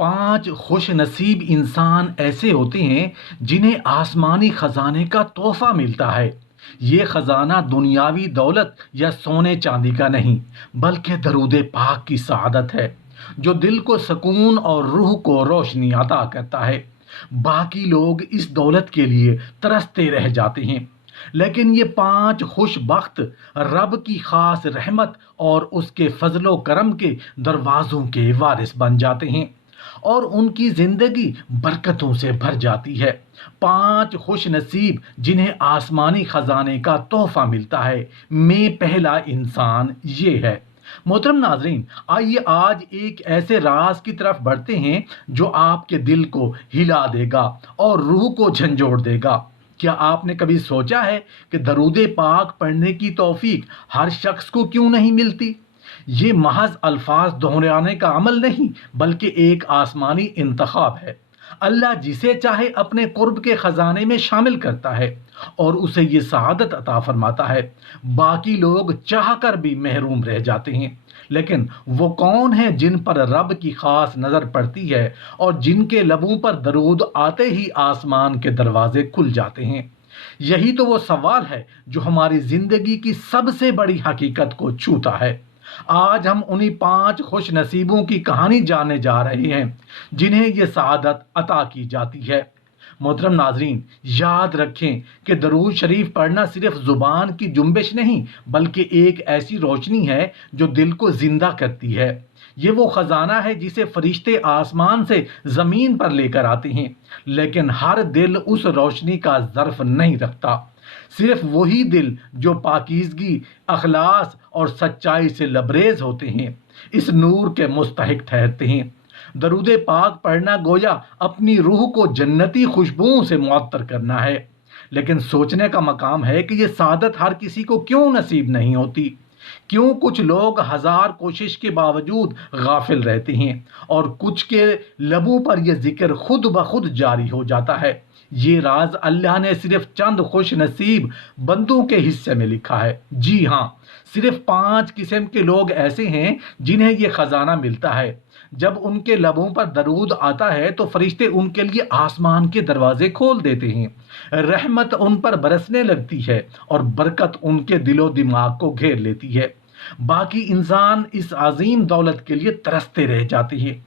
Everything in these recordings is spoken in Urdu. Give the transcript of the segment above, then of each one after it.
5 خوش نصیب انسان ایسے ہوتے ہیں جنہیں آسمانی خزانے کا تحفہ ملتا ہے۔ یہ خزانہ دنیاوی دولت یا سونے چاندی کا نہیں، بلکہ درود پاک کی سعادت ہے، جو دل کو سکون اور روح کو روشنی عطا کرتا ہے۔ باقی لوگ اس دولت کے لیے ترستے رہ جاتے ہیں، لیکن یہ 5 خوش بخت رب کی خاص رحمت اور اس کے فضل و کرم کے دروازوں کے وارث بن جاتے ہیں، اور ان کی زندگی برکتوں سے بھر جاتی ہے۔ 5 خوش نصیب جنہیں آسمانی خزانے کا تحفہ ملتا ہے، میں پہلا انسان یہ ہے۔ محترم ناظرین، آئیے آج ایک ایسے راز کی طرف بڑھتے ہیں جو آپ کے دل کو ہلا دے گا اور روح کو جھنجھوڑ دے گا۔ کیا آپ نے کبھی سوچا ہے کہ درود پاک پڑھنے کی توفیق ہر شخص کو کیوں نہیں ملتی؟ یہ محض الفاظ دہرانے کا عمل نہیں، بلکہ ایک آسمانی انتخاب ہے۔ اللہ جسے چاہے اپنے قرب کے خزانے میں شامل کرتا ہے اور اسے یہ سعادت عطا فرماتا ہے۔ باقی لوگ چاہ کر بھی محروم رہ جاتے ہیں، لیکن وہ کون ہیں جن پر رب کی خاص نظر پڑتی ہے اور جن کے لبوں پر درود آتے ہی آسمان کے دروازے کھل جاتے ہیں؟ یہی تو وہ سوال ہے جو ہماری زندگی کی سب سے بڑی حقیقت کو چھوتا ہے۔ آج ہم انہی 5 خوش نصیبوں کی کہانی جاننے جا رہے ہیں جنہیں یہ سعادت عطا کی جاتی ہے۔ محترم ناظرین، یاد رکھیں کہ درود شریف پڑھنا صرف زبان کی جنبش نہیں، بلکہ ایک ایسی روشنی ہے جو دل کو زندہ کرتی ہے۔ یہ وہ خزانہ ہے جسے فرشتے آسمان سے زمین پر لے کر آتے ہیں، لیکن ہر دل اس روشنی کا ظرف نہیں رکھتا۔ صرف وہی دل جو پاکیزگی، اخلاص اور سچائی سے لبریز ہوتے ہیں اس نور کے مستحق ٹھہرتے ہیں۔ درود پاک پڑھنا گویا اپنی روح کو جنتی خوشبوؤں سے معطر کرنا ہے، لیکن سوچنے کا مقام ہے کہ یہ سعادت ہر کسی کو کیوں نصیب نہیں ہوتی؟ کیوں کچھ لوگ ہزار کوشش کے باوجود غافل رہتے ہیں اور کچھ کے لبوں پر یہ ذکر خود بخود جاری ہو جاتا ہے؟ یہ راز اللہ نے صرف چند خوش نصیب بندوں کے حصے میں لکھا ہے۔ جی ہاں، صرف 5 قسم کے لوگ ایسے ہیں جنہیں یہ خزانہ ملتا ہے۔ جب ان کے لبوں پر درود آتا ہے تو فرشتے ان کے لیے آسمان کے دروازے کھول دیتے ہیں، رحمت ان پر برسنے لگتی ہے اور برکت ان کے دل و دماغ کو گھیر لیتی ہے۔ باقی انسان اس عظیم دولت کے لیے ترستے رہ جاتے ہیں۔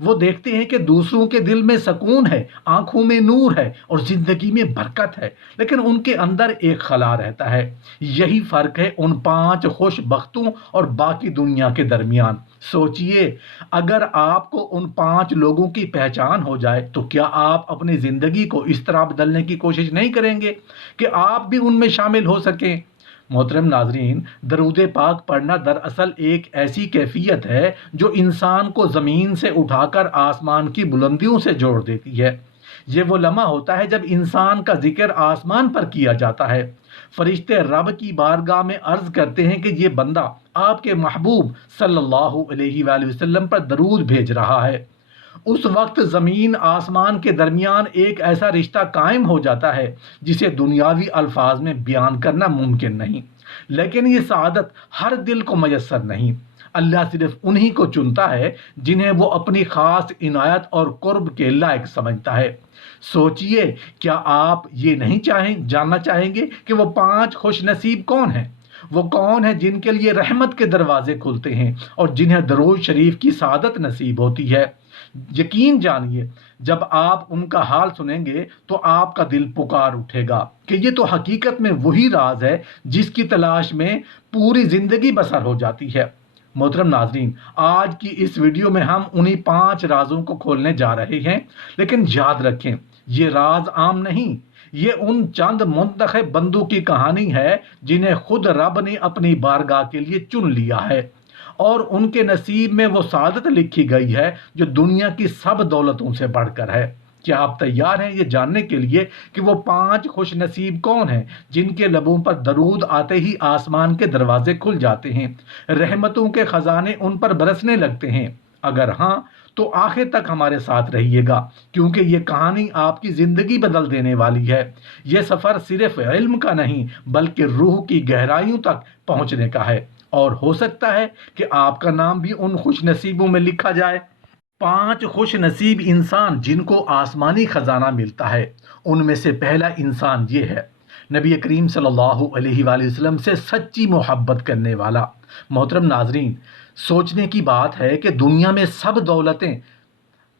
وہ دیکھتے ہیں کہ دوسروں کے دل میں سکون ہے، آنکھوں میں نور ہے اور زندگی میں برکت ہے، لیکن ان کے اندر ایک خلا رہتا ہے۔ یہی فرق ہے ان 5 خوش بختوں اور باقی دنیا کے درمیان۔ سوچئے، اگر آپ کو ان 5 لوگوں کی پہچان ہو جائے تو کیا آپ اپنی زندگی کو اس طرح بدلنے کی کوشش نہیں کریں گے کہ آپ بھی ان میں شامل ہو سکیں؟ محترم ناظرین، درود پاک پڑھنا دراصل ایک ایسی کیفیت ہے جو انسان کو زمین سے اٹھا کر آسمان کی بلندیوں سے جوڑ دیتی ہے۔ یہ وہ لمحہ ہوتا ہے جب انسان کا ذکر آسمان پر کیا جاتا ہے۔ فرشتے رب کی بارگاہ میں عرض کرتے ہیں کہ یہ بندہ آپ کے محبوب صلی اللہ علیہ وآلہ وسلم پر درود بھیج رہا ہے۔ اس وقت زمین آسمان کے درمیان ایک ایسا رشتہ قائم ہو جاتا ہے جسے دنیاوی الفاظ میں بیان کرنا ممکن نہیں۔ لیکن یہ سعادت ہر دل کو میسر نہیں۔ اللہ صرف انہی کو چنتا ہے جنہیں وہ اپنی خاص عنایت اور قرب کے لائق سمجھتا ہے۔ سوچئے، کیا آپ یہ نہیں جاننا چاہیں گے کہ وہ 5 خوش نصیب کون ہیں؟ وہ کون ہیں جن کے لیے رحمت کے دروازے کھلتے ہیں اور جنہیں درود شریف کی سعادت نصیب ہوتی ہے؟ یقین جانیے، جب آپ ان کا حال سنیں گے تو آپ کا دل پکار اٹھے گا کہ یہ تو حقیقت میں وہی راز ہے جس کی تلاش میں پوری زندگی بسر ہو جاتی ہے۔ محترم ناظرین، آج کی اس ویڈیو میں ہم انہی 5 رازوں کو کھولنے جا رہے ہیں، لیکن یاد رکھیں یہ راز عام نہیں، یہ ان چند منتخب بندوں کی کہانی ہے جنہیں خود رب نے اپنی بارگاہ کے لیے چن لیا ہے، اور ان کے نصیب میں وہ سعادت لکھی گئی ہے جو دنیا کی سب دولتوں سے بڑھ کر ہے۔ کیا آپ تیار ہیں یہ جاننے کے لیے کہ وہ 5 خوش نصیب کون ہیں جن کے لبوں پر درود آتے ہی آسمان کے دروازے کھل جاتے ہیں، رحمتوں کے خزانے ان پر برسنے لگتے ہیں؟ اگر ہاں تو آخر تک ہمارے ساتھ رہیے گا، کیونکہ یہ کہانی آپ کی زندگی بدل دینے والی ہے۔ یہ سفر صرف علم کا نہیں بلکہ روح کی گہرائیوں تک پہنچنے کا ہے، اور ہو سکتا ہے کہ آپ کا نام بھی ان خوش نصیبوں میں لکھا جائے۔ 5 خوش نصیب انسان جن کو آسمانی خزانہ ملتا ہے، ان میں سے پہلا انسان یہ ہے، نبی کریم صلی اللہ علیہ وآلہ وسلم سے سچی محبت کرنے والا۔ محترم ناظرین، سوچنے کی بات ہے کہ دنیا میں سب دولتیں،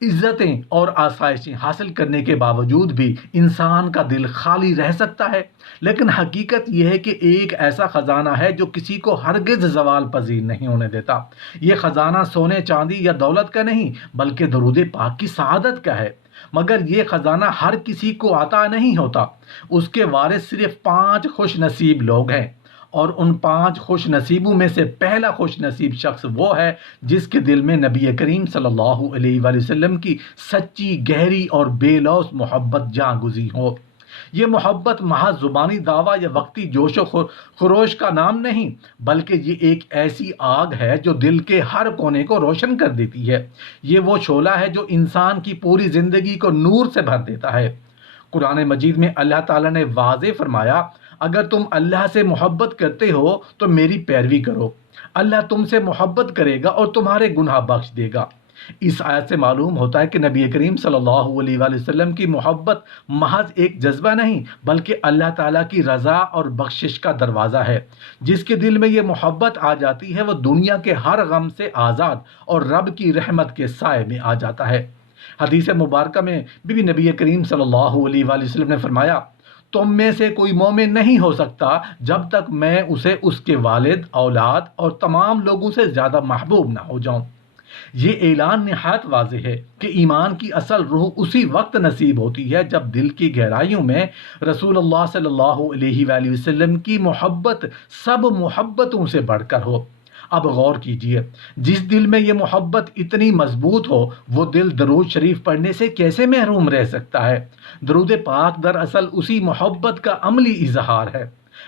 عزتیں اور آسائشیں حاصل کرنے کے باوجود بھی انسان کا دل خالی رہ سکتا ہے، لیکن حقیقت یہ ہے کہ ایک ایسا خزانہ ہے جو کسی کو ہرگز زوال پذیر نہیں ہونے دیتا۔ یہ خزانہ سونے چاندی یا دولت کا نہیں بلکہ درود پاک کی سعادت کا ہے۔ مگر یہ خزانہ ہر کسی کو عطا نہیں ہوتا، اس کے وارث صرف 5 خوش نصیب لوگ ہیں، اور ان 5 خوش نصیبوں میں سے پہلا خوش نصیب شخص وہ ہے جس کے دل میں نبی کریم صلی اللہ علیہ وآلہ وسلم کی سچی، گہری اور بے لوث محبت جاں گزی ہو۔ یہ محبت محض زبانی دعویٰ یا وقتی جوش و خروش کا نام نہیں، بلکہ یہ ایک ایسی آگ ہے جو دل کے ہر کونے کو روشن کر دیتی ہے۔ یہ وہ شعلہ ہے جو انسان کی پوری زندگی کو نور سے بھر دیتا ہے۔ قرآن مجید میں اللہ تعالیٰ نے واضح فرمایا، اگر تم اللہ سے محبت کرتے ہو تو میری پیروی کرو، اللہ تم سے محبت کرے گا اور تمہارے گناہ بخش دے گا۔ اس آیت سے معلوم ہوتا ہے کہ نبی کریم صلی اللہ علیہ وآلہ وسلم کی محبت محض ایک جذبہ نہیں بلکہ اللہ تعالیٰ کی رضا اور بخشش کا دروازہ ہے۔ جس کے دل میں یہ محبت آ جاتی ہے وہ دنیا کے ہر غم سے آزاد اور رب کی رحمت کے سائے میں آ جاتا ہے۔ حدیث مبارکہ میں بھی نبی کریم صلی اللہ علیہ وآلہ وسلم نے فرمایا، تم میں سے کوئی مومن نہیں ہو سکتا جب تک میں اسے اس کے والد، اولاد اور تمام لوگوں سے زیادہ محبوب نہ ہو جاؤں۔ یہ اعلان نہایت واضح ہے کہ ایمان کی اصل روح اسی وقت نصیب ہوتی ہے جب دل کی گہرائیوں میں رسول اللہ صلی اللہ علیہ وآلہ وسلم کی محبت سب محبتوں سے بڑھ کر ہو۔ اب غور کیجئے، جس دل میں یہ محبت اتنی مضبوط ہو وہ دل درود شریف پڑھنے سے کیسے محروم رہ سکتا ہے؟ درود پاک دراصل اسی محبت کا عملی اظہار ہے۔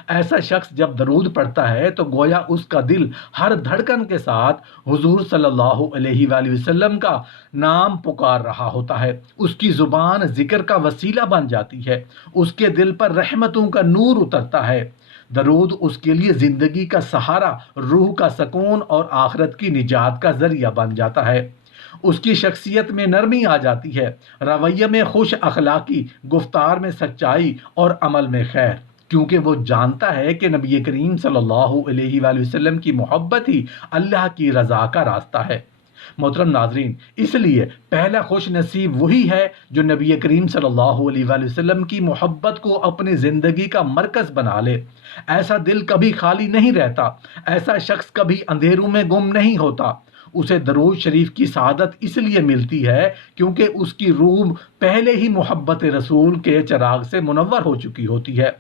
ایسا شخص جب درود پڑھتا ہے تو گویا اس کا دل ہر دھڑکن کے ساتھ حضور صلی اللہ علیہ وآلہ وسلم کا نام پکار رہا ہوتا ہے۔ اس کی زبان ذکر کا وسیلہ بن جاتی ہے، اس کے دل پر رحمتوں کا نور اترتا ہے۔ درود اس کے لیے زندگی کا سہارا، روح کا سکون اور آخرت کی نجات کا ذریعہ بن جاتا ہے۔ اس کی شخصیت میں نرمی آ جاتی ہے، رویے میں خوش اخلاقی، گفتار میں سچائی اور عمل میں خیر، کیونکہ وہ جانتا ہے کہ نبی کریم صلی اللہ علیہ وآلہ وسلم کی محبت ہی اللہ کی رضا کا راستہ ہے۔ محترم ناظرین، اس لیے پہلا خوش نصیب وہی ہے جو نبی کریم صلی اللہ علیہ وآلہ وسلم کی محبت کو اپنی زندگی کا مرکز بنا لے۔ ایسا دل کبھی خالی نہیں رہتا، ایسا شخص کبھی اندھیروں میں گم نہیں ہوتا۔ اسے درود شریف کی سعادت اس لیے ملتی ہے کیونکہ اس کی روح پہلے ہی محبت رسول کے چراغ سے منور ہو چکی ہوتی ہے،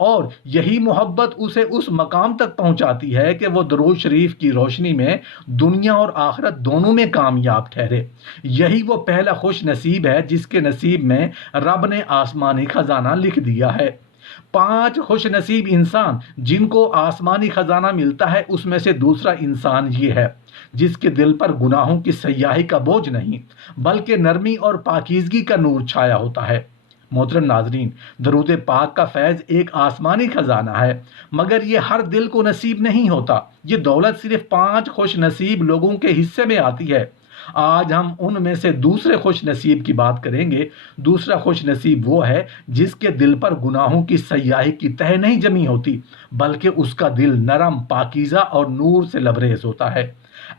اور یہی محبت اسے اس مقام تک پہنچاتی ہے کہ وہ درود شریف کی روشنی میں دنیا اور آخرت دونوں میں کامیاب ٹھہرے۔ یہی وہ پہلا خوش نصیب ہے جس کے نصیب میں رب نے آسمانی خزانہ لکھ دیا ہے۔ 5 خوش نصیب انسان جن کو آسمانی خزانہ ملتا ہے، اس میں سے دوسرا انسان یہ ہے جس کے دل پر گناہوں کی سیاہی کا بوجھ نہیں بلکہ نرمی اور پاکیزگی کا نور چھایا ہوتا ہے۔ محترم ناظرین، درود پاک کا فیض ایک آسمانی خزانہ ہے، مگر یہ ہر دل کو نصیب نہیں ہوتا۔ یہ دولت صرف 5 خوش نصیب لوگوں کے حصے میں آتی ہے۔ آج ہم ان میں سے دوسرے خوش نصیب کی بات کریں گے۔ دوسرا خوش نصیب وہ ہے جس کے دل پر گناہوں کی سیاہی کی تہ نہیں جمی ہوتی بلکہ اس کا دل نرم، پاکیزہ اور نور سے لبریز ہوتا ہے۔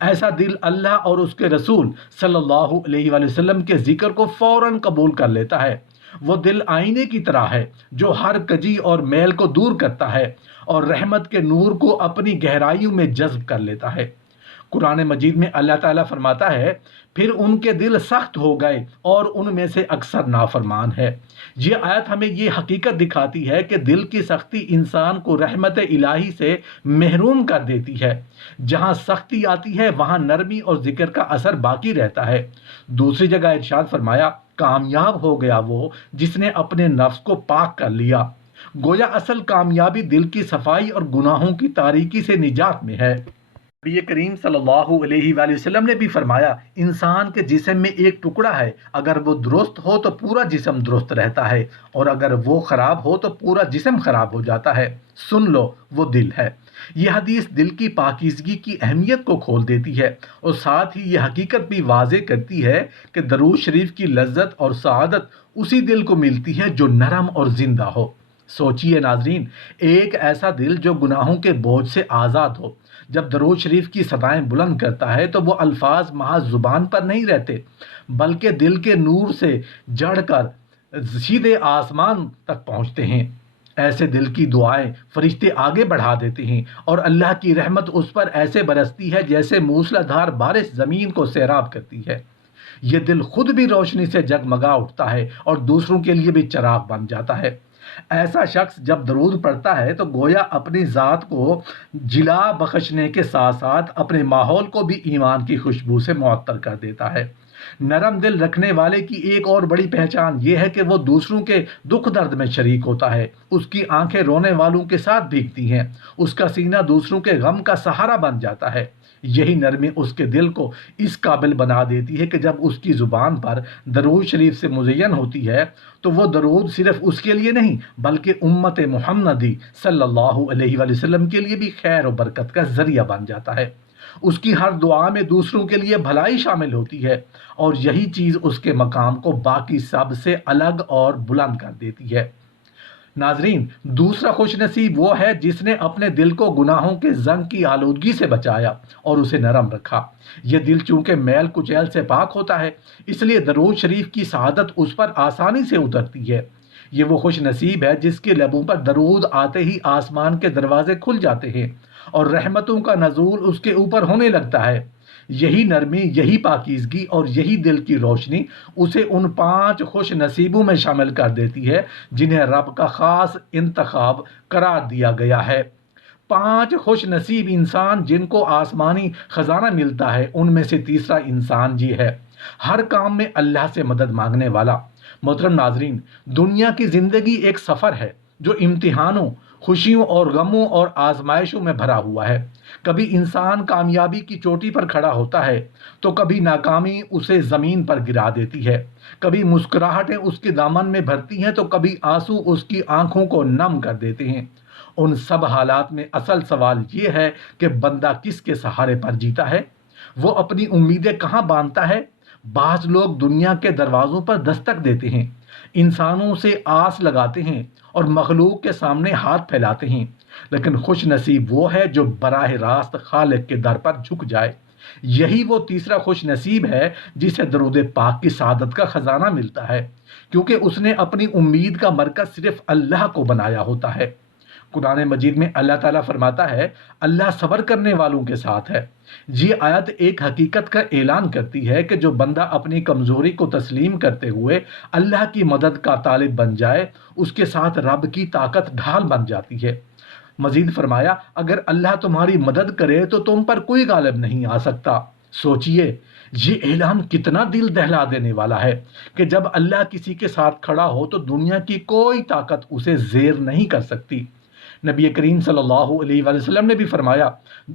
ایسا دل اللہ اور اس کے رسول صلی اللہ علیہ وآلہ وسلم کے ذکر کو فوراً قبول کر لیتا ہے۔ وہ دل آئینے کی طرح ہے جو ہر کجی اور میل کو دور کرتا ہے اور رحمت کے نور کو اپنی گہرائیوں میں جذب کر لیتا ہے۔ قرآن مجید میں اللہ تعالیٰ فرماتا ہے، پھر ان کے دل سخت ہو گئے اور ان میں سے اکثر نافرمان ہے۔ یہ آیت ہمیں یہ حقیقت دکھاتی ہے کہ دل کی سختی انسان کو رحمت الہی سے محروم کر دیتی ہے۔ جہاں سختی آتی ہے وہاں نرمی اور ذکر کا اثر باقی رہتا ہے۔ دوسری جگہ ارشاد فرمایا، کامیاب ہو گیا وہ جس نے اپنے نفس کو پاک کر لیا۔ گویا اصل کامیابی دل کی صفائی اور گناہوں کی تاریکی سے نجات میں ہے۔ نبی کریم صلی اللہ علیہ وآلہ وسلم نے بھی فرمایا، انسان کے جسم میں ایک ٹکڑا ہے، اگر وہ درست ہو تو پورا جسم درست رہتا ہے، اور اگر وہ خراب ہو تو پورا جسم خراب ہو جاتا ہے۔ سن لو، وہ دل ہے۔ یہ حدیث دل کی پاکیزگی کی اہمیت کو کھول دیتی ہے اور ساتھ ہی یہ حقیقت بھی واضح کرتی ہے کہ درود شریف کی لذت اور سعادت اسی دل کو ملتی ہے جو نرم اور زندہ ہو۔ سوچئے ناظرین، ایک ایسا دل جو گناہوں کے بوجھ سے آزاد ہو، جب درود شریف کی صدائیں بلند کرتا ہے تو وہ الفاظ محض زبان پر نہیں رہتے، بلکہ دل کے نور سے جڑ کر سیدھے آسمان تک پہنچتے ہیں۔ ایسے دل کی دعائیں فرشتے آگے بڑھا دیتے ہیں اور اللہ کی رحمت اس پر ایسے برستی ہے جیسے موسلا دھار بارش زمین کو سیراب کرتی ہے۔ یہ دل خود بھی روشنی سے جگمگا اٹھتا ہے اور دوسروں کے لیے بھی چراغ بن جاتا ہے۔ ایسا شخص جب درود پڑھتا ہے تو گویا اپنی ذات کو جلا بخشنے کے ساتھ ساتھ اپنے ماحول کو بھی ایمان کی خوشبو سے معطر کر دیتا ہے۔ نرم دل رکھنے والے کی ایک اور بڑی پہچان یہ ہے کہ وہ دوسروں کے دکھ درد میں شریک ہوتا ہے۔ اس کی آنکھیں رونے والوں کے ساتھ بھیگتی ہیں، اس کا سینہ دوسروں کے غم کا سہارا بن جاتا ہے۔ یہی نرمی اس کے دل کو اس قابل بنا دیتی ہے کہ جب اس کی زبان پر درود شریف سے مزین ہوتی ہے تو وہ درود صرف اس کے لیے نہیں بلکہ امت محمدی صلی اللہ علیہ وآلہ وسلم کے لیے بھی خیر و برکت کا ذریعہ بن جاتا ہے۔ اس کی ہر دعا میں دوسروں کے لیے بھلائی شامل ہوتی ہے اور یہی چیز اس کے مقام کو باقی سب سے الگ اور بلند کر دیتی ہے۔ ناظرین، دوسرا خوش نصیب وہ ہے جس نے اپنے دل کو گناہوں کے زنگ کی آلودگی سے بچایا اور اسے نرم رکھا۔ یہ دل چونکہ میل کچیل سے پاک ہوتا ہے، اس لیے درود شریف کی سعادت اس پر آسانی سے اترتی ہے۔ یہ وہ خوش نصیب ہے جس کے لبوں پر درود آتے ہی آسمان کے دروازے کھل جاتے ہیں اور رحمتوں کا نزول اس کے اوپر ہونے لگتا ہے۔ یہی نرمی، یہی پاکیزگی اور یہی دل کی روشنی اسے ان 5 خوش نصیبوں میں شامل کر دیتی ہے جنہیں رب کا خاص انتخاب قرار دیا گیا ہے۔ 5 خوش نصیب انسان جن کو آسمانی خزانہ ملتا ہے، ان میں سے تیسرا انسان یہ ہے، ہر کام میں اللہ سے مدد مانگنے والا۔ محترم ناظرین، دنیا کی زندگی ایک سفر ہے جو امتحانوں، خوشیوں اور غموں اور آزمائشوں میں بھرا ہوا ہے۔ کبھی انسان کامیابی کی چوٹی پر کھڑا ہوتا ہے تو کبھی ناکامی اسے زمین پر گرا دیتی ہے، کبھی مسکراہٹیں اس کے دامن میں بھرتی ہیں تو کبھی آنسو اس کی آنکھوں کو نم کر دیتے ہیں۔ ان سب حالات میں اصل سوال یہ ہے کہ بندہ کس کے سہارے پر جیتا ہے؟ وہ اپنی امیدیں کہاں باندھتا ہے؟ بعض لوگ دنیا کے دروازوں پر دستک دیتے ہیں، انسانوں سے آس لگاتے ہیں اور مخلوق کے سامنے ہاتھ پھیلاتے ہیں، لیکن خوش نصیب وہ ہے جو براہ راست خالق کے در پر جھک جائے۔ یہی وہ تیسرا خوش نصیب ہے جسے درود پاک کی سعادت کا خزانہ ملتا ہے، کیونکہ اس نے اپنی امید کا مرکز صرف اللہ کو بنایا ہوتا ہے۔ قرآن مجید میں اللہ تعالیٰ فرماتا ہے، اللہ صبر کرنے والوں کے ساتھ ہے۔ یہ آیت ایک حقیقت کا اعلان کرتی ہے کہ جو بندہ اپنی کمزوری کو تسلیم کرتے ہوئے اللہ کی مدد کا طالب بن جائے، اس کے ساتھ رب کی طاقت ڈھال بن جاتی ہے۔ مزید فرمایا، اگر اللہ تمہاری مدد کرے تو تم پر کوئی غالب نہیں آ سکتا۔ سوچئے، یہ اعلان کتنا دل دہلا دینے والا ہے کہ جب اللہ کسی کے ساتھ کھڑا ہو تو دنیا کی کوئی طاقت اسے زیر نہیں کر سکتی۔ نبی کریم صلی اللہ علیہ وآلہ وسلم نے بھی فرمایا،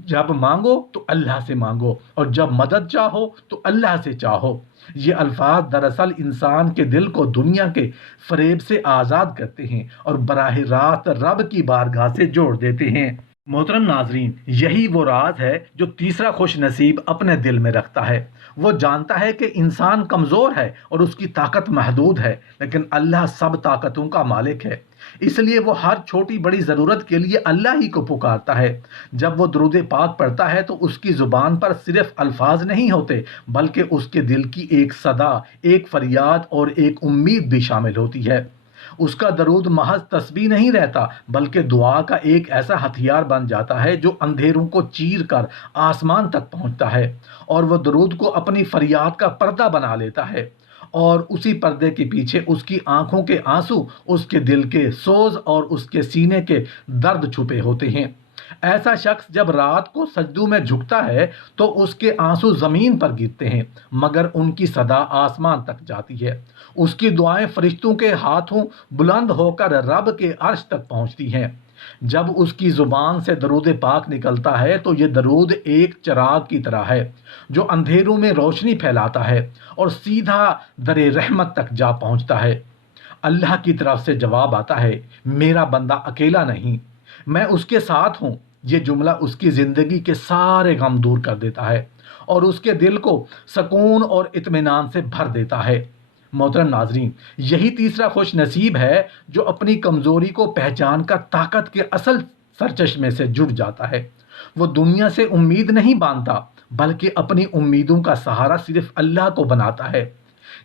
جب مانگو تو اللہ سے مانگو اور جب مدد چاہو تو اللہ سے چاہو۔ یہ الفاظ دراصل انسان کے دل کو دنیا کے فریب سے آزاد کرتے ہیں اور براہ راست رب کی بارگاہ سے جوڑ دیتے ہیں۔ محترم ناظرین، یہی وہ راز ہے جو تیسرا خوش نصیب اپنے دل میں رکھتا ہے۔ وہ جانتا ہے کہ انسان کمزور ہے اور اس کی طاقت محدود ہے، لیکن اللہ سب طاقتوں کا مالک ہے۔ اس لیے وہ ہر چھوٹی بڑی ضرورت کے لیے اللہ ہی کو پکارتا ہے۔ جب وہ درود پاک پڑھتا ہے تو اس کی زبان پر صرف الفاظ نہیں ہوتے، بلکہ اس کے دل کی ایک صدا، ایک فریاد اور ایک امید بھی شامل ہوتی ہے۔ اس کا درود محض تسبیح نہیں رہتا، بلکہ دعا کا ایک ایسا ہتھیار بن جاتا ہے جو اندھیروں کو چیر کر آسمان تک پہنچتا ہے، اور وہ درود کو اپنی فریاد کا پردہ بنا لیتا ہے، اور اسی پردے کے پیچھے اس کی آنکھوں کے آنسو، اس کے دل کے سوز اور اس کے سینے کے درد چھپے ہوتے ہیں۔ ایسا شخص جب رات کو سجدوں میں جھکتا ہے تو اس کے آنسو زمین پر گرتے ہیں، مگر ان کی صدا آسمان تک جاتی ہے۔ اس کی دعائیں فرشتوں کے ہاتھوں بلند ہو کر رب کے عرش تک پہنچتی ہیں۔ جب اس کی زبان سے درود پاک نکلتا ہے تو یہ درود ایک چراغ کی طرح ہے جو اندھیروں میں روشنی پھیلاتا ہے اور سیدھا در رحمت تک جا پہنچتا ہے۔ اللہ کی طرف سے جواب آتا ہے، میرا بندہ اکیلا نہیں، میں اس کے ساتھ ہوں۔ یہ جملہ اس کی زندگی کے سارے غم دور کر دیتا ہے اور اس کے دل کو سکون اور اطمینان سے بھر دیتا ہے۔ محترم ناظرین، یہی تیسرا خوش نصیب ہے جو اپنی کمزوری کو پہچان کر طاقت کے اصل سرچشمے سے جڑ جاتا ہے۔ وہ دنیا سے امید نہیں باندھتا بلکہ اپنی امیدوں کا سہارا صرف اللہ کو بناتا ہے۔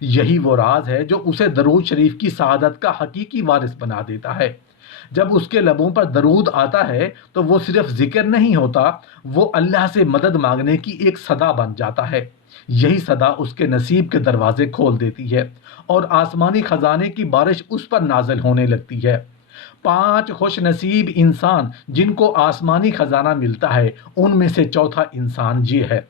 یہی وہ راز ہے جو اسے درود شریف کی سعادت کا حقیقی وارث بنا دیتا ہے۔ جب اس کے لبوں پر درود آتا ہے تو وہ صرف ذکر نہیں ہوتا، وہ اللہ سے مدد مانگنے کی ایک صدا بن جاتا ہے۔ یہی صدا اس کے نصیب کے دروازے کھول دیتی ہے اور آسمانی خزانے کی بارش اس پر نازل ہونے لگتی ہے۔ 5 خوش نصیب انسان جن کو آسمانی خزانہ ملتا ہے، ان میں سے چوتھا انسان یہ ہے،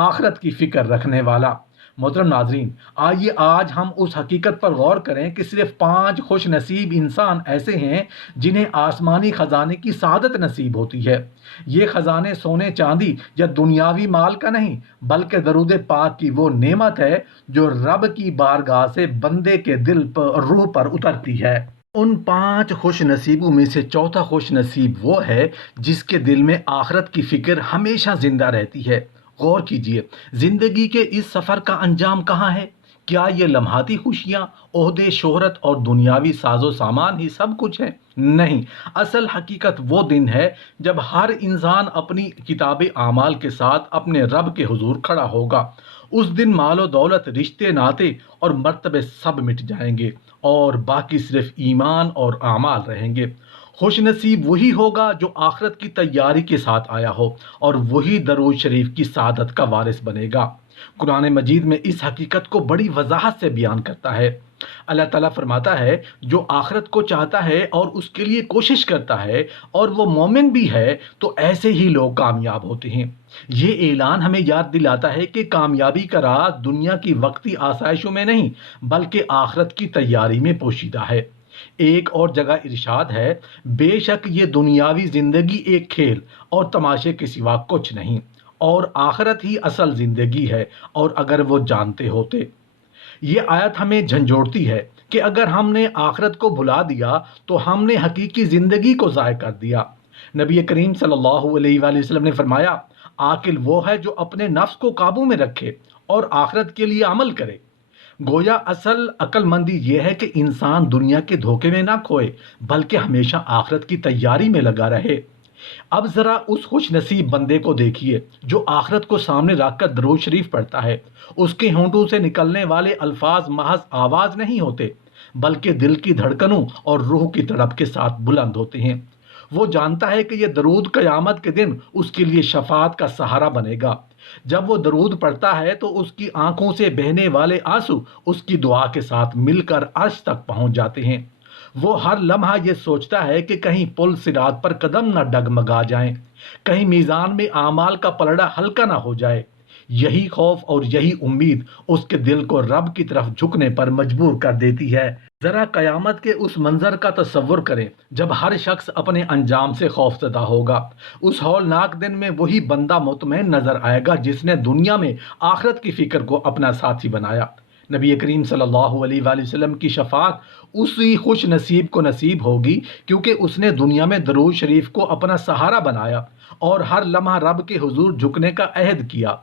آخرت کی فکر رکھنے والا۔ محترم ناظرین، آئیے آج ہم اس حقیقت پر غور کریں کہ صرف 5 خوش نصیب انسان ایسے ہیں جنہیں آسمانی خزانے کی سعادت نصیب ہوتی ہے۔ یہ خزانے سونے چاندی یا دنیاوی مال کا نہیں بلکہ درود پاک کی وہ نعمت ہے جو رب کی بارگاہ سے بندے کے دل پر روح پر اترتی ہے۔ ان 5 خوش نصیبوں میں سے چوتھا خوش نصیب وہ ہے جس کے دل میں آخرت کی فکر ہمیشہ زندہ رہتی ہے۔ غور کیجئے، زندگی کے اس سفر کا انجام کہاں ہے؟ کیا یہ لمحاتی خوشیاں، عہدے، شہرت اور دنیاوی ساز و سامان ہی سب کچھ ہے؟ نہیں، اصل حقیقت وہ دن ہے جب ہر انسان اپنی کتاب اعمال کے ساتھ اپنے رب کے حضور کھڑا ہوگا۔ اس دن مال و دولت، رشتے ناطے اور مرتبے سب مٹ جائیں گے اور باقی صرف ایمان اور اعمال رہیں گے۔ خوش نصیب وہی ہوگا جو آخرت کی تیاری کے ساتھ آیا ہو اور وہی درود شریف کی سعادت کا وارث بنے گا۔ قرآن مجید میں اس حقیقت کو بڑی وضاحت سے بیان کرتا ہے۔ اللہ تعالیٰ فرماتا ہے، جو آخرت کو چاہتا ہے اور اس کے لیے کوشش کرتا ہے اور وہ مومن بھی ہے تو ایسے ہی لوگ کامیاب ہوتے ہیں۔ یہ اعلان ہمیں یاد دلاتا ہے کہ کامیابی کا راز دنیا کی وقتی آسائشوں میں نہیں بلکہ آخرت کی تیاری میں پوشیدہ ہے۔ ایک اور جگہ ارشاد ہے، بے شک یہ دنیاوی زندگی ایک کھیل اور تماشے کے سوا کچھ نہیں، اور آخرت ہی اصل زندگی ہے، اور اگر وہ جانتے ہوتے۔ یہ آیت ہمیں جھنجھوڑتی ہے کہ اگر ہم نے آخرت کو بھلا دیا تو ہم نے حقیقی زندگی کو ضائع کر دیا۔ نبی کریم صلی اللہ علیہ وآلہ وسلم نے فرمایا، عاقل وہ ہے جو اپنے نفس کو قابو میں رکھے اور آخرت کے لیے عمل کرے۔ گویا اصل عقل مندی یہ ہے کہ انسان دنیا کے دھوکے میں نہ کھوئے بلکہ ہمیشہ آخرت کی تیاری میں لگا رہے۔ اب ذرا اس خوش نصیب بندے کو دیکھیے جو آخرت کو سامنے رکھ کر درود شریف پڑھتا ہے۔ اس کے ہونٹوں سے نکلنے والے الفاظ محض آواز نہیں ہوتے بلکہ دل کی دھڑکنوں اور روح کی تڑپ کے ساتھ بلند ہوتے ہیں۔ وہ جانتا ہے کہ یہ درود قیامت کے دن اس کے لیے شفاعت کا سہارا بنے گا۔ جب وہ درود پڑھتا ہے تو اس کی آنکھوں سے بہنے والے آنسو اس کی دعا کے ساتھ مل کر عرش تک پہنچ جاتے ہیں۔ وہ ہر لمحہ یہ سوچتا ہے کہ کہیں پل صراط پر قدم نہ ڈگمگا جائیں، کہیں میزان میں اعمال کا پلڑا ہلکا نہ ہو جائے۔ یہی خوف اور یہی امید اس کے دل کو رب کی طرف جھکنے پر مجبور کر دیتی ہے۔ ذرا قیامت کے اس منظر کا تصور کریں جب ہر شخص اپنے انجام سے خوف زدہ ہوگا۔ اس ہولناک دن میں وہی بندہ مطمئن نظر آئے گا جس نے دنیا میں آخرت کی فکر کو اپنا ساتھی بنایا۔ نبی کریم صلی اللہ علیہ وآلہ وسلم کی شفاعت اسی خوش نصیب کو نصیب ہوگی کیونکہ اس نے دنیا میں درود شریف کو اپنا سہارا بنایا اور ہر لمحہ رب کے حضور جھکنے کا عہد کیا۔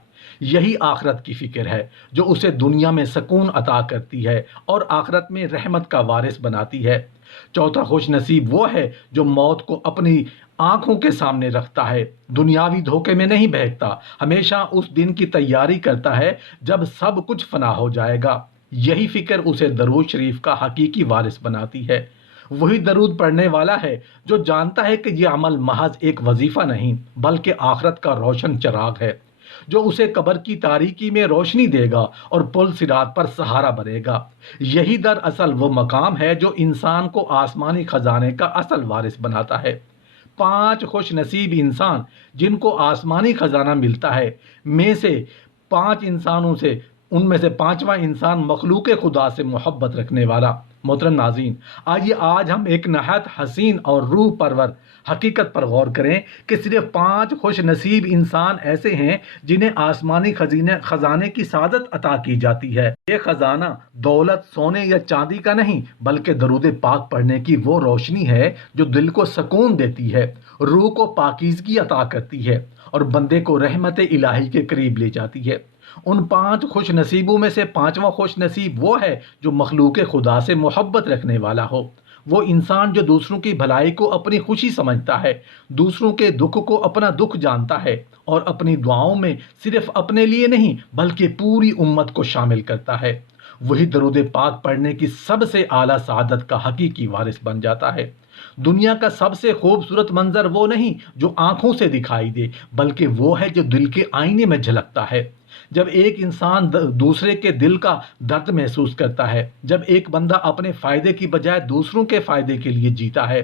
یہی آخرت کی فکر ہے جو اسے دنیا میں سکون عطا کرتی ہے اور آخرت میں رحمت کا وارث بناتی ہے۔ چوتھا خوش نصیب وہ ہے جو موت کو اپنی آنکھوں کے سامنے رکھتا ہے، دنیاوی دھوکے میں نہیں بہکتا، ہمیشہ اس دن کی تیاری کرتا ہے جب سب کچھ فنا ہو جائے گا۔ یہی فکر اسے درود شریف کا حقیقی وارث بناتی ہے۔ وہی درود پڑھنے والا ہے جو جانتا ہے کہ یہ عمل محض ایک وظیفہ نہیں بلکہ آخرت کا روشن چراغ ہے جو اسے قبر کی تاریکی میں روشنی دے گا اور پل صراط پر سہارا بنے گا۔ یہی دراصل وہ مقام ہے جو انسان کو آسمانی خزانے کا اصل وارث بناتا ہے۔ 5 خوش نصیب انسان جن کو آسمانی خزانہ ملتا ہے میں سے 5 انسانوں سے ان میں سے 5واں انسان مخلوق خدا سے محبت رکھنے والا۔ محترم ناظرین، آئیے آج ہم ایک نہایت حسین اور روح پرور حقیقت پر غور کریں کہ صرف 5 خوش نصیب انسان ایسے ہیں جنہیں آسمانی خزانے کی سعادت عطا کی جاتی ہے۔ یہ خزانہ دولت، سونے یا چاندی کا نہیں بلکہ درود پاک پڑھنے کی وہ روشنی ہے جو دل کو سکون دیتی ہے روح کو پاکیزگی عطا کرتی ہے اور بندے کو رحمت الہی کے قریب لے جاتی ہے۔ ان 5 خوش نصیبوں میں سے 5واں خوش نصیب وہ ہے جو مخلوق خدا سے محبت رکھنے والا ہو۔ وہ انسان جو دوسروں کی بھلائی کو اپنی خوشی سمجھتا ہے، دوسروں کے دکھ کو اپنا دکھ جانتا ہے اور اپنی دعاؤں میں صرف اپنے لیے نہیں بلکہ پوری امت کو شامل کرتا ہے، وہی درود پاک پڑھنے کی سب سے اعلیٰ سعادت کا حقیقی وارث بن جاتا ہے۔ دنیا کا سب سے خوبصورت منظر وہ نہیں جو آنکھوں سے دکھائی دے، بلکہ وہ ہے جو دل کے آئینے میں جھلکتا ہے۔ جب ایک انسان دوسرے کے دل کا درد محسوس کرتا ہے، جب ایک بندہ اپنے فائدے کی بجائے دوسروں کے فائدے کے لیے جیتا ہے،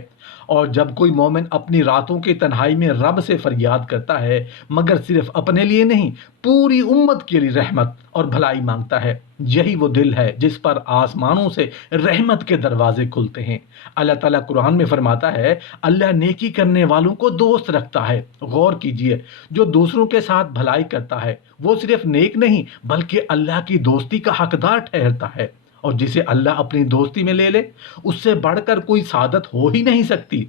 اور جب کوئی مومن اپنی راتوں کی تنہائی میں رب سے فریاد کرتا ہے مگر صرف اپنے لیے نہیں، پوری امت کے لیے رحمت اور بھلائی مانگتا ہے، یہی وہ دل ہے جس پر آسمانوں سے رحمت کے دروازے کھلتے ہیں۔ اللہ تعالیٰ قرآن میں فرماتا ہے، اللہ نیکی کرنے والوں کو دوست رکھتا ہے۔ غور کیجئے، جو دوسروں کے ساتھ بھلائی کرتا ہے وہ صرف نیک نہیں بلکہ اللہ کی دوستی کا حقدار ٹھہرتا ہے، اور جسے اللہ اپنی دوستی میں لے لے اس سے بڑھ کر کوئی سعادت ہو ہی نہیں سکتی۔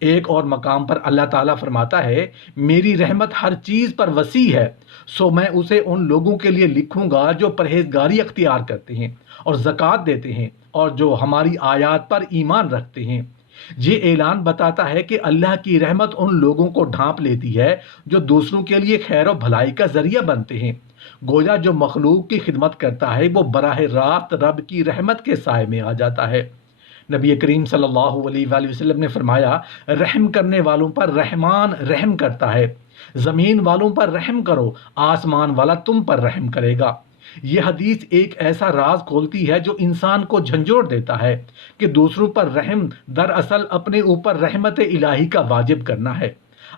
ایک اور مقام پر اللہ تعالیٰ فرماتا ہے، میری رحمت ہر چیز پر وسیع ہے، سو میں اسے ان لوگوں کے لیے لکھوں گا جو پرہیزگاری اختیار کرتے ہیں اور زکوٰۃ دیتے ہیں اور جو ہماری آیات پر ایمان رکھتے ہیں۔ یہ اعلان بتاتا ہے کہ اللہ کی رحمت ان لوگوں کو ڈھانپ لیتی ہے جو دوسروں کے لیے خیر و بھلائی کا ذریعہ بنتے ہیں۔ گویا جو مخلوق کی خدمت کرتا ہے وہ براہ راست رب کی رحمت کے سائے میں آ جاتا ہے۔ نبی کریم صلی اللہ علیہ وآلہ وسلم نے فرمایا، رحم کرنے والوں پر رحمان رحم کرتا ہے، زمین والوں پر رحم کرو، آسمان والا تم پر رحم کرے گا۔ یہ حدیث ایک ایسا راز کھولتی ہے جو انسان کو جھنجھوڑ دیتا ہے کہ دوسروں پر رحم دراصل اپنے اوپر رحمت الہی کا واجب کرنا ہے۔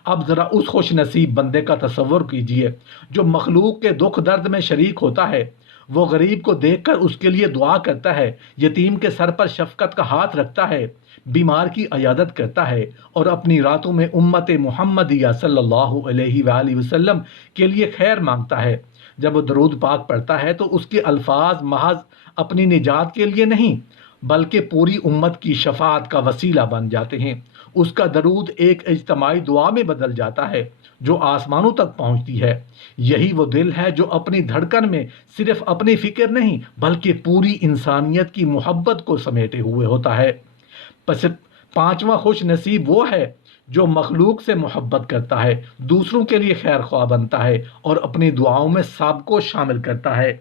اب ذرا اس خوش نصیب بندے کا تصور کیجئے جو مخلوق کے دکھ درد میں شریک ہوتا ہے، وہ غریب کو دیکھ کر اس کے لیے دعا کرتا ہے، یتیم کے سر پر شفقت کا ہاتھ رکھتا ہے، بیمار کی عیادت کرتا ہے اور اپنی راتوں میں امت محمدیہ صلی اللہ علیہ وآلہ وسلم کے لیے خیر مانگتا ہے۔ جب وہ درود پاک پڑھتا ہے تو اس کے الفاظ محض اپنی نجات کے لیے نہیں بلکہ پوری امت کی شفاعت کا وسیلہ بن جاتے ہیں۔ اس کا درود ایک اجتماعی دعا میں بدل جاتا ہے جو آسمانوں تک پہنچتی ہے۔ یہی وہ دل ہے جو اپنی دھڑکن میں صرف اپنی فکر نہیں بلکہ پوری انسانیت کی محبت کو سمیٹے ہوئے ہوتا ہے۔ پس 5واں خوش نصیب وہ ہے جو مخلوق سے محبت کرتا ہے، دوسروں کے لیے خیر خواہ بنتا ہے اور اپنی دعاؤں میں سب کو شامل کرتا ہے۔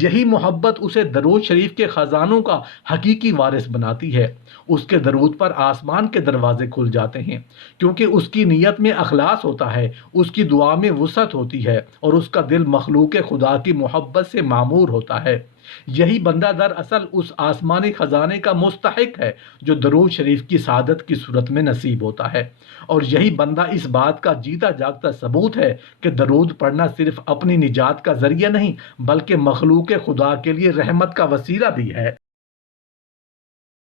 یہی محبت اسے درود شریف کے خزانوں کا حقیقی وارث بناتی ہے۔ اس کے درود پر آسمان کے دروازے کھل جاتے ہیں کیونکہ اس کی نیت میں اخلاص ہوتا ہے، اس کی دعا میں وسعت ہوتی ہے اور اس کا دل مخلوق خدا کی محبت سے معمور ہوتا ہے۔ یہی بندہ دراصل اس آسمانی خزانے کا مستحق ہے جو درود شریف کی سعادت کی صورت میں نصیب ہوتا ہے، اور یہی بندہ اس بات کا جیتا جاگتا ثبوت ہے کہ درود پڑھنا صرف اپنی نجات کا ذریعہ نہیں بلکہ مخلوق خدا کے لیے رحمت کا وسیلہ بھی ہے۔